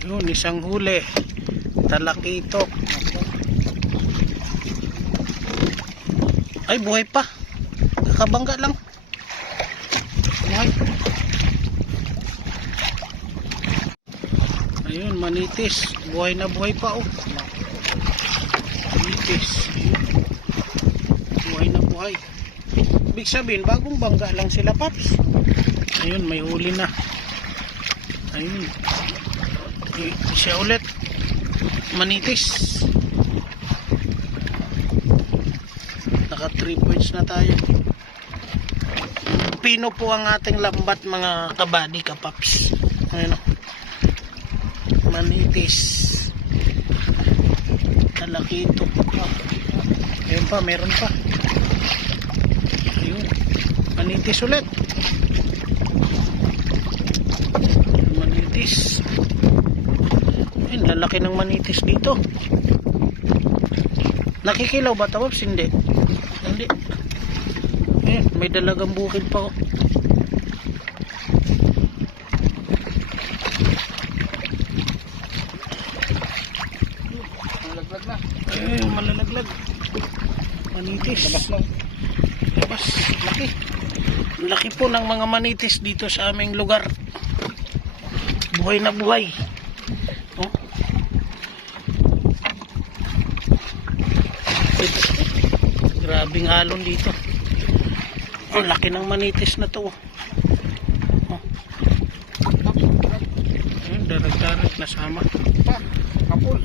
Yun, isang huli. Talakitok. Ay, buhay pa. Kakabangga lang. Buhay. Ayun, manitis. Buhay na buhay pa, oh. Manitis. Buhay na buhay. Ibig sabihin, bagong bangga lang sila, Paps. Ayun, may huli na. Ayun. Siya ulit. Manitis. Naka 3 points na tayo. Pino po ang ating lambat mga kabady kapaps. Ayun o. Manitis. Talakito. Ah. Ayun pa, meron pa. Ayun. Manitis ulit. Manitis. Ayun, lalaki ng manitis dito. Nakikilaw ba tawaps? Hindi. Hindi. Ayun, may dalagang bukid pa oh. Malaglag na. Ayun, malalaglag. Manitis. Labas lang. Labas, laki. Laki po ng mga manitis dito sa aming lugar. Buhay na buhay. Grabing alon dito. Ang laki ng manitis na to. oh. Ayun, darag-darag nasama.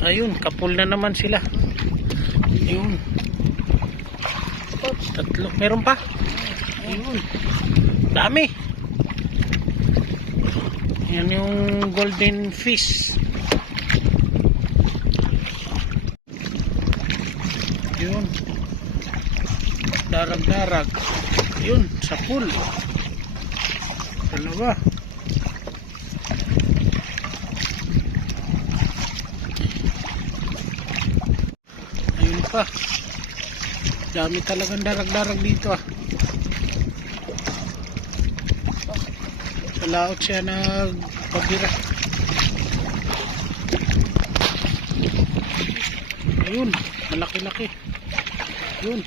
Ayun, kapul na naman sila. Ayun. Tatlo. Meron pa? Ayun. Dami. Yan yung golden fish. Yun. Darag-darag. Yun, sa pool. Dalawa. Ayun pa. Dami talagang darag-darag dito ah. Sa laot siya nagpabira. Ayun, malaki-laki. Yun.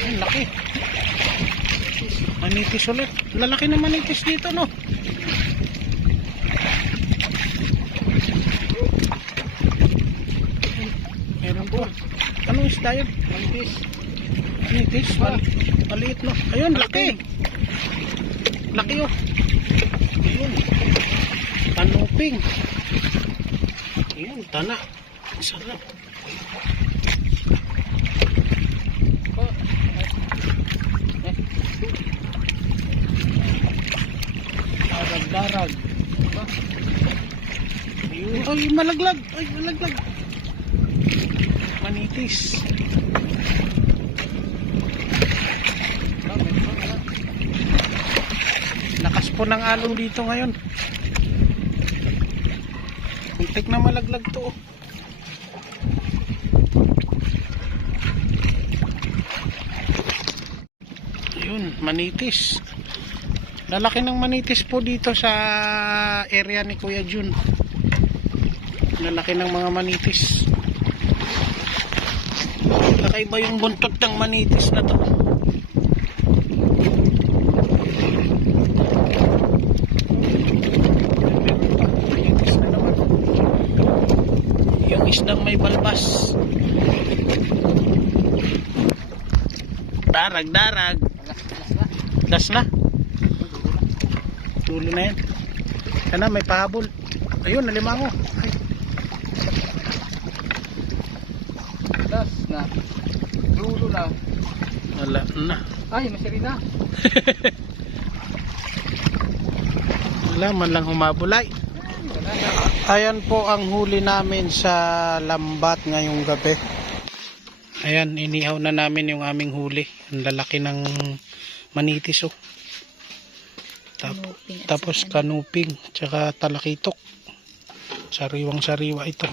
Ayun, laki. Manitis ulit. Lalaki na manitis dito no. Meron po. Anong isda yun? Mantis. Mantis? Mal maliit no? Ayun, laki. Laki oh. Ayun. Kanuping. Ayun, tana. Sarap. Darag-darag. Ayun. Ay, malaglag. Ay, malaglag manitis. Lakas po ng alon dito ngayon. Muntik na malaglag to. oh. Ayun, manitis. Lalaki ng manitis po dito sa area ni Kuya Jun. Lalaki ng mga manitis. Kakaiba yung buntot ng manitis na to. Manitis na naman. Yung isdang may balbas. Darag, darag. Das na. Tulo na yan. Sana may pahabol. Ayun, nalimango. Ay, Alas na. Dulo na. wala na. Ay, masiri na. Wala man lang humabulay. Ayan po ang huli namin sa lambat ngayong gabi. Ayan, inihaw na namin yung aming huli. Ang lalaki ng manitis oh. Tap- Kanuping at tapos saka kanuping, tsaka talakitok. Sariwang sariwa ito.